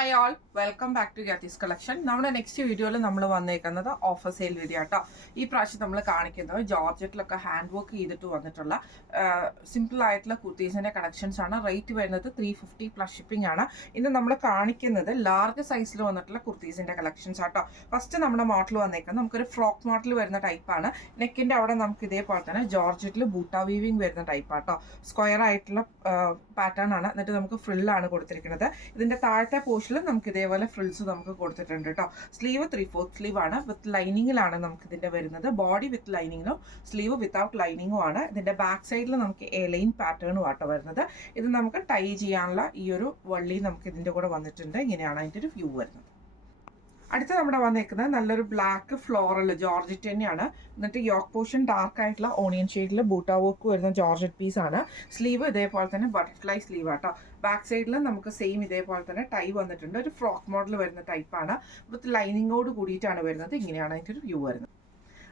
Hi all, welcome back to Gathi's collection. നമ്മുടെ next വീഡിയോയിൽ നമ്മൾ വന്നേക്കുന്നത് ഓഫർ സെയിൽ വീഡിയോ കേട്ടോ. ഈ പ്രാവശ്യം നമ്മൾ കാണിക്കുന്നത് ജോർജറ്റിലൊക്കെ ഹാൻഡ് വർക്ക് ചെയ്തിട്ട് വന്നിട്ടുള്ള സിമ്പിൾ ആയിട്ടുള്ള കുർത്തീസിൻ്റെ കളക്ഷൻസ് ആണ്. റേറ്റ് വരുന്നത് 350 പ്ലസ് ഷിപ്പിംഗ് ആണ്. ഇന്ന് നമ്മൾ കാണിക്കുന്നത് ലാർജ് സൈസിൽ വന്നിട്ടുള്ള കുർത്തീസിൻ്റെ കളക്ഷൻസ് ആട്ടോ. ഫസ്റ്റ് നമ്മുടെ മോഡൽ വന്നേക്കുന്നത് നമുക്കൊരു ഫ്രോക്ക് മോഡൽ വരുന്ന ടൈപ്പാണ്. നെക്കിൻ്റെ അവിടെ നമുക്ക് ഇതേപോലെ തന്നെ ജോർജറ്റിൽ ബൂട്ട വീവിങ് വരുന്ന ടൈപ്പാട്ടോ. സ്ക്വയർ ആയിട്ടുള്ള പാറ്റേൺ ആണ്. എന്നിട്ട് നമുക്ക് ഫ്രില്ലാണ് കൊടുത്തിരിക്കുന്നത്. ഇതിൻ്റെ താഴത്തെ പോർഷനിൽ നമുക്ക് ഇതേപോലെ ഫ്രിൽസ് നമുക്ക് കൊടുത്തിട്ടുണ്ട് കേട്ടോ. സ്ലീവ് 3/4 സ്ലീവ് ആണ്. വിത്ത് ലൈനിങ്ങിലാണ് നമുക്ക് ഇതിൻ്റെ വരുന്നത്. ബോഡി വിത്ത് ലൈനിങ്ങിലും സ്ലീവ് വിത്തൗട്ട് ലൈനിങ്ങും ആണ്. ഇതിൻ്റെ ബാക്ക് സൈഡിൽ നമുക്ക് എ ലൈൻ പാറ്റേണും ആട്ടോ വരുന്നത്. ഇത് നമുക്ക് ടൈ ചെയ്യാനുള്ള ഈ ഒരു വള്ളി നമുക്ക് ഇതിൻ്റെ കൂടെ വന്നിട്ടുണ്ട്. ഇങ്ങനെയാണ് അതിൻ്റെ ഒരു വ്യൂ വരുന്നത്. അടുത്ത് നമ്മുടെ വന്നേക്കുന്നത് നല്ലൊരു ബ്ലാക്ക് ഫ്ലോറൽ ജോർജറ്റ് തന്നെയാണ്. എന്നിട്ട് യോക്ക് പോർഷൻ ഡാർക്ക് ആയിട്ടുള്ള ഓണിയൻ ഷെയ്ഡിൽ ബൂട്ട വർക്ക് വരുന്ന ജോർജറ്റ് പീസ് ആണ്. സ്ലീവ് ഇതേപോലെ തന്നെ ബട്ടർഫ്ലൈ സ്ലീവ് ആട്ടോ. ബാക്ക് സൈഡിൽ നമുക്ക് സെയിം ഇതേപോലെ തന്നെ ടൈ വന്നിട്ടുണ്ട്. ഒരു ഫ്രോക്ക് മോഡൽ വരുന്ന ടൈപ്പാണ്. വിത്ത് ലൈനിങ്ങോട് കൂടിയിട്ടാണ് വരുന്നത്. ഇങ്ങനെയാണ് അതിൻ്റെ ഒരു വ്യൂ വരുന്നത്.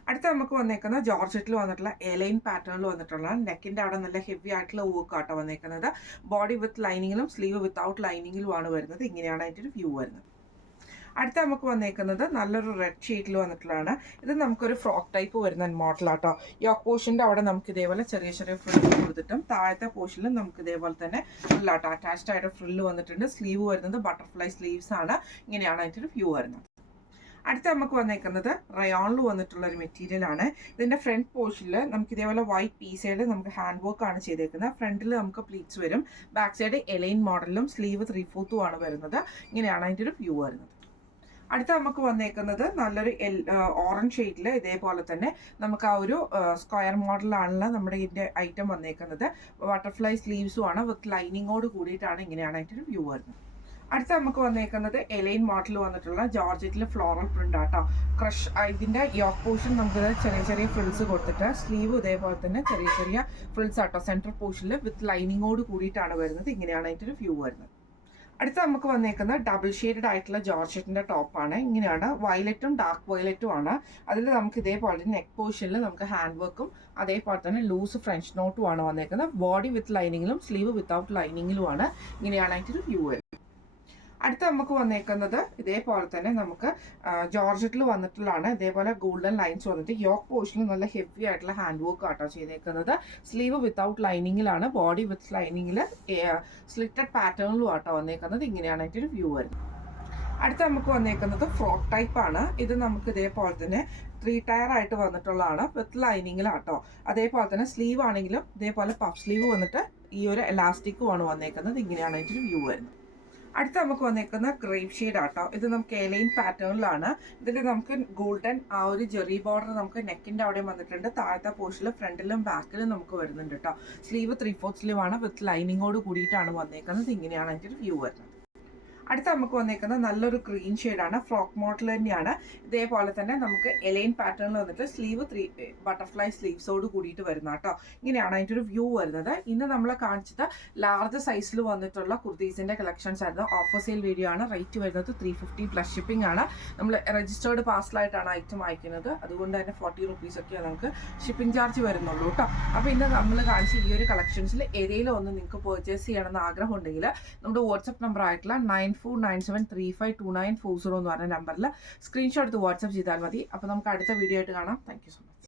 അടുത്ത നമുക്ക് വന്നേക്കുന്നത് ജോർജറ്റിൽ വന്നിട്ടുള്ള എലൈൻ പാറ്റേണിൽ വന്നിട്ടുള്ള നെക്കിൻ്റെ അവിടെ നല്ല ഹെവി ആയിട്ടുള്ള വർക്ക് ആട്ടോ വന്നേക്കുന്നത്. ബോഡി വിത്ത് ലൈനിങ്ങിലും സ്ലീവ് വിത്തൗട്ട് ലൈനിങ്ങിലുമാണ് വരുന്നത്. ഇങ്ങനെയാണ് അതിൻ്റെ ഒരു വ്യൂ വരുന്നത്. അടുത്ത നമുക്ക് വന്നേക്കുന്നത് നല്ലൊരു റെഡ് ഷെയ്ഡിൽ വന്നിട്ടുള്ളതാണ്. ഇത് നമുക്കൊരു ഫ്രോക്ക് ടൈപ്പ് വരുന്ന മോഡലാട്ടോ. യോക്ക് പോർഷൻ്റെ അവിടെ നമുക്ക് ഇതേപോലെ ചെറിയ ചെറിയ ഫ്രില്ല് കൊടുത്തിട്ടും താഴത്തെ പോർഷനിലും നമുക്ക് ഇതേപോലെ തന്നെ ഫ്രില്ലാട്ടോ അറ്റാച്ച്ഡ് ആയിട്ട് ഫ്രില്ല് വന്നിട്ടുണ്ട്. സ്ലീവ് വരുന്നത് ബട്ടർഫ്ലൈ സ്ലീവ്സ് ആണ്. ഇങ്ങനെയാണ് അതിൻ്റെ ഒരു വ്യൂ വരുന്നത്. അടുത്ത നമുക്ക് വന്നേക്കുന്നത് റയോണിൽ വന്നിട്ടുള്ള ഒരു മെറ്റീരിയൽ ആണ്. ഇതിൻ്റെ ഫ്രണ്ട് പോർഷനിൽ നമുക്ക് ഇതേപോലെ വൈറ്റ് പീസേഡ് നമുക്ക് ഹാൻഡ് വർക്ക് ആണ് ചെയ്തേക്കുന്നത്. ഫ്രണ്ടിൽ നമുക്ക് പ്ലീറ്റ്സ് വരും. ബാക്ക് സൈഡ് എലൈൻ മോഡലും സ്ലീവ് 3/4 ആണ് വരുന്നത്. ഇങ്ങനെയാണ് അതിൻ്റെ ഒരു വ്യൂ വരുന്നത്. അടുത്ത നമുക്ക് വന്നേക്കുന്നത് നല്ലൊരു ഓറഞ്ച് ഷെയ്ഡിൽ ഇതേപോലെ തന്നെ നമുക്ക് ആ ഒരു സ്ക്വയർ മോഡലാണല്ലോ നമ്മുടെ ഇതിൻ്റെ ഐറ്റം വന്നേക്കുന്നത്. ബട്ടർഫ്ലൈ സ്ലീവ്സും ആണ്. വിത്ത് ലൈനിങ്ങോട് കൂടിയിട്ടാണ്. ഇങ്ങനെയാണ് അതിൻ്റെ ഒരു വ്യൂ വരുന്നത്. അടുത്ത നമുക്ക് വന്നേക്കുന്നത് എലൈൻ മോഡൽ വന്നിട്ടുള്ള ജോർജറ്റിൽ ഫ്ലോറൽ പ്രിന്റ് ആട്ടോ. ക്രഷ് ഇതിൻ്റെ യോക്ക് പോർഷൻ നമുക്ക് ചെറിയ ചെറിയ ഫ്രിൽസ് കൊടുത്തിട്ട് സ്ലീവ് ഇതേപോലെ തന്നെ ചെറിയ ചെറിയ ഫ്രിൽസ് ആട്ടോ. സെൻട്രൽ പോർഷനിൽ വിത്ത് ലൈനിങ്ങോട് കൂടിയിട്ടാണ് വരുന്നത്. ഇങ്ങനെയാണ് അതിൻ്റെ ഒരു വ്യൂ വരുന്നത്. അടുത്ത നമുക്ക് വന്നേക്കുന്ന ഡബിൾ ഷെയ്ഡഡ് ആയിട്ടുള്ള ജോർജറ്റിൻ്റെ ടോപ്പാണ്. ഇങ്ങനെയാണ് വയലറ്റും ഡാർക്ക് വയലറ്റും ആണ്. അതിൽ നമുക്ക് ഇതേപോലെ നെക്ക് പോർഷനിൽ നമുക്ക് ഹാൻഡ് വർക്കും അതേപോലെ തന്നെ ലൂസ് ഫ്രഞ്ച് നോട്ടും ആണ് വന്നേക്കുന്നത്. ബോഡി വിത്ത് ലൈനിങ്ങിലും സ്ലീവ് വിത്തൗട്ട് ലൈനിങ്ങിലുമാണ്. ഇങ്ങനെയാണ് അതിൻ്റെ ഒരു വ്യൂ വരുന്നത്. അടുത്ത നമുക്ക് വന്നേക്കുന്നത് ഇതേപോലെ തന്നെ നമുക്ക് ജോർജറ്റിൽ വന്നിട്ടുള്ളതാണ്. ഇതേപോലെ ഗോൾഡൻ ലൈൻസ് വന്നിട്ട് യോക്ക് പോർഷനിൽ നല്ല ഹെവി ആയിട്ടുള്ള ഹാൻഡ് വർക്ക് ആട്ടോ ചെയ്തേക്കുന്നത്. സ്ലീവ് വിത്തൗട്ട് ലൈനിങ്ങിലാണ്. ബോഡി വിത്ത് ലൈനിങ്ങിൽ സ്ലിറ്റഡ് പാറ്റേണിലും ആട്ടോ വന്നേക്കുന്നത്. ഇങ്ങനെയാണ് അതിൻ്റെ ഒരു വ്യൂ വരുന്നത്. അടുത്ത നമുക്ക് വന്നേക്കുന്നത് ഫ്രോക്ക് ടൈപ്പ് ആണ്. ഇത് നമുക്ക് ഇതേപോലെ തന്നെ 3 ടയർ ആയിട്ട് വന്നിട്ടുള്ളതാണ്. വിത്ത് ലൈനിങ്ങിലാട്ടോ. അതേപോലെ തന്നെ സ്ലീവ് ആണെങ്കിലും ഇതേപോലെ പഫ് സ്ലീവ് വന്നിട്ട് ഈ ഒരു എലാസ്റ്റിക്കും ആണ് വന്നേക്കുന്നത്. ഇങ്ങനെയാണ് അതിൻ്റെ ഒരു വ്യൂ വരുന്നത്. അടുത്ത നമുക്ക് വന്നേക്കുന്ന ഗ്രേപ്പ് ഷെയ്ഡ് ആട്ടോ. ഇത് നമുക്ക് എലൈൻ പാറ്റേണിലാണ്. ഇതിൽ നമുക്ക് ഗോൾഡൻ ആ ഒരു ജെറി ബോർഡർ നമുക്ക് നെക്കിൻ്റെ അവിടെ വന്നിട്ടുണ്ട്. താഴത്തെ പോർഷനിൽ ഫ്രണ്ടിലും ബാക്കിലും നമുക്ക് വരുന്നുണ്ട് കേട്ടോ. സ്ലീവ് 3/4 സ്ലീവ് ആണ്. വിത്ത് ലൈനിങ്ങോട് കൂടിയിട്ടാണ് വന്നേക്കുന്നത്. ഇങ്ങനെയാണ് അതിൻ്റെ ഒരു വ്യൂ വരുന്നത്. അടുത്ത നമുക്ക് വന്നേക്കുന്നത് നല്ലൊരു ഗ്രീൻ ഷെയ്ഡാണ്. ഫ്രോക്ക് മോഡൽ തന്നെയാണ്. ഇതേപോലെ തന്നെ നമുക്ക് എലൈൻ പാറ്റേണിൽ വന്നിട്ട് സ്ലീവ് 3 ബട്ടർഫ്ലൈ സ്ലീവ്സോട് കൂടിയിട്ട് വരുന്ന കേട്ടോ. ഇങ്ങനെയാണ് അതിൻ്റെ ഒരു വ്യൂ വരുന്നത്. ഇന്ന് നമ്മൾ കാണിച്ചത് ലാർജ് സൈസിൽ വന്നിട്ടുള്ള കുർത്തീസിൻ്റെ കളക്ഷൻസ് ആയിരുന്നു. ഓഫർ സെയിൽ വീഡിയോ ആണ്. റേറ്റ് വരുന്നത് 350 പ്ലസ് ഷിപ്പിംഗ് ആണ്. നമ്മൾ രജിസ്റ്റേർഡ് പാർസലായിട്ടാണ് ഐറ്റം അയക്കുന്നത്. അതുകൊണ്ട് തന്നെ 40 റുപ്പീസ് ഒക്കെയാണ് നമുക്ക് ഷിപ്പിംഗ് ചാർജ് വരുന്നുള്ളൂ കേട്ടോ. അപ്പോൾ ഇന്ന് നമ്മൾ കാണിച്ച ഈ ഒരു കളക്ഷൻസിൽ ഏതെങ്കിലും ഒന്ന് നിങ്ങൾക്ക് പർച്ചേസ് ചെയ്യണമെന്ന് ആഗ്രഹം ഉണ്ടെങ്കിൽ നമ്മുടെ വാട്സപ്പ് നമ്പർ ആയിട്ടുള്ള 9497352940 എന്ന് പറഞ്ഞ നമ്പറിൽ സ്ക്രീൻഷോട്ട് എടുത്ത് വാട്സപ്പ് ചെയ്താൽ മതി. അപ്പോൾ നമുക്ക് അടുത്ത വീഡിയോ ആയിട്ട് കാണാം. Thank you so much.